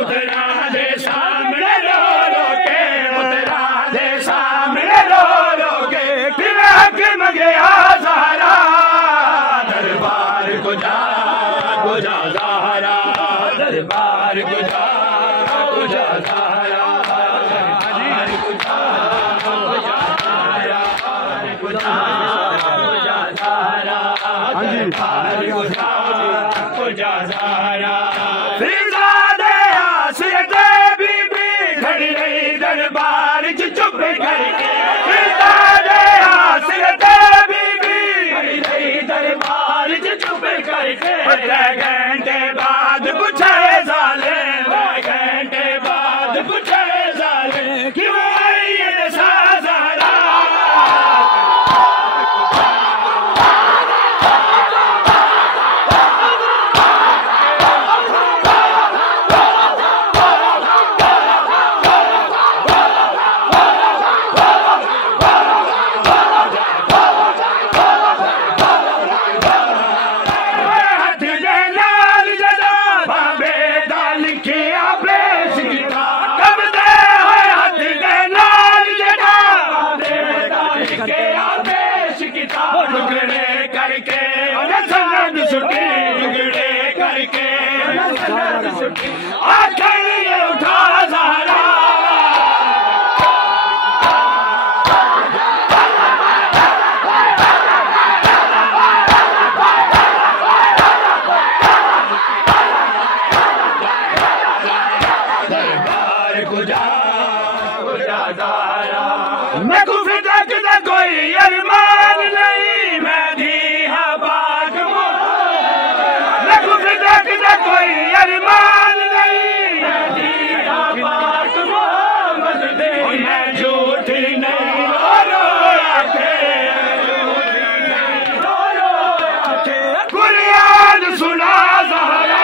पुत्रा दे सामने रो रो के, पुत्रा दे सामने रो रो के फिर हक मंगया ज़हरा। दरबार को जा ज़हरा, दरबार को जा ज़हरा, फिजादे आसियत बीबी खड़ी रही दरबार च चुप करके, फिजादे आसियत बीबी खड़ी रही दरबार च चुप करके। 3 घंटे बाद पूछे ज़ालिम, 3 घंटे बाद पूछे ज़ालिम क्यों आई ये ज़हरा। टुकड़े करके सनद छुट्टी, टुकड़े करके सनद छुट्टी, आखिर ये उठा ज़हरा। दरबार को जा ज़हरा, मैं कुफर तक कोई अरमान नहीं, मैं दी हबाक मैं कुफर तक कोई अरमान नहीं, मैं दी हबाक मोहम्मद दे, मैं झूठी नहीं रो रो आखे, कुरान सुना ज़हरा।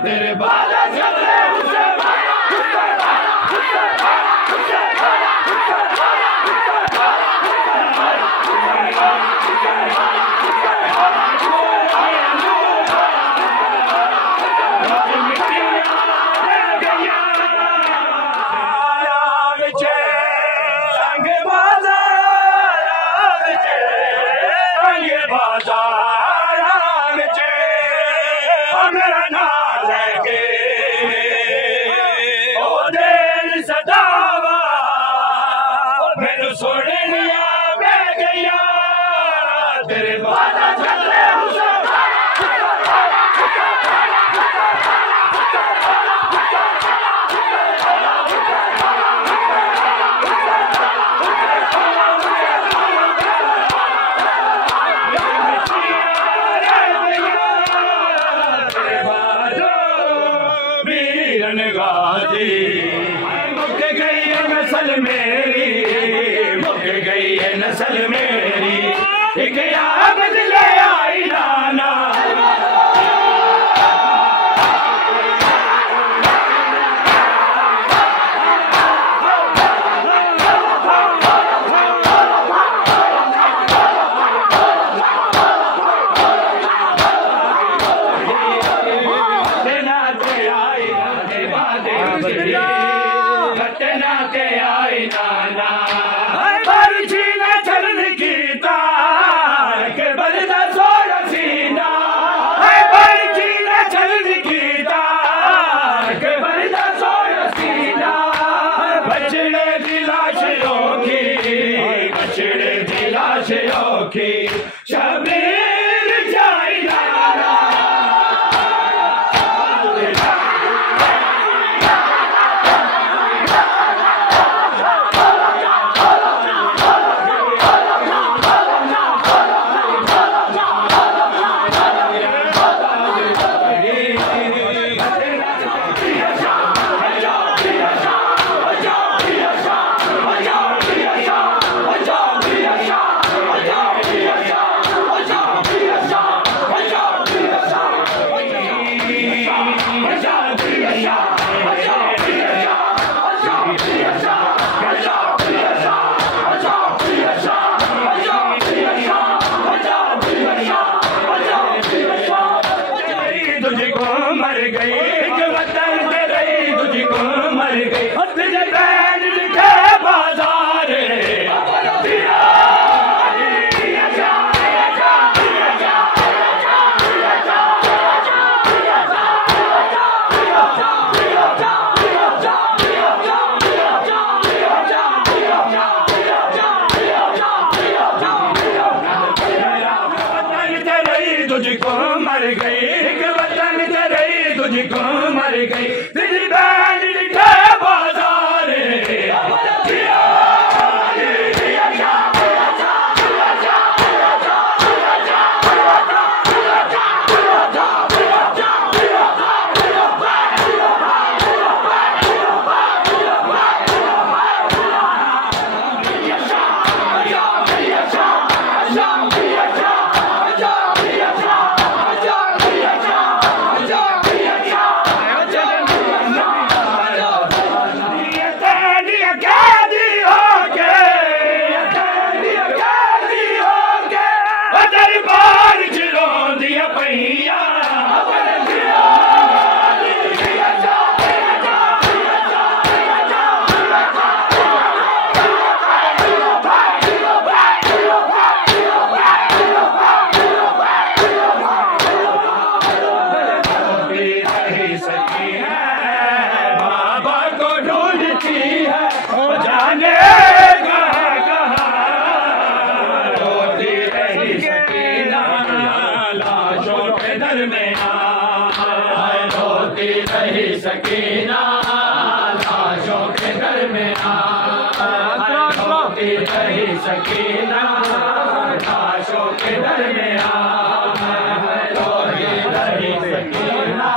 तेरे बाला मुक गई है नस्ल मेरी, मुक गई है नस्ल मेरी, एक आबद ले आई नाना। घटना के आई नाना बरछी न चलन की तार के बलदा सोर सीना, बरछी न चलन की तार के बलदा सोर सीना। बछड़े दी लाशों की, बछड़े दी लाशों की शबीर जाई नाना। तुझको मर गई एक वतन से रही, तुझको मर गई तुझे बैन दिखे बाजार। तुझको मर गई एक वतन से रही, तुझको मर गई तुझे बैन दिखे बाजार। सकीना लाशों के दरमियान, रोती रही सकीना लाशों के दरमियान, रोती रही सकीना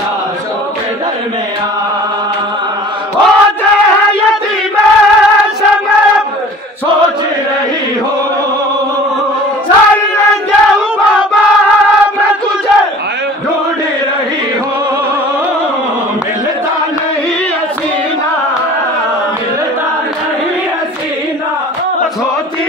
लाशों के दरमियान। होते हैं यतीम समय सोच रही हो, होती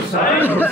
Hussein,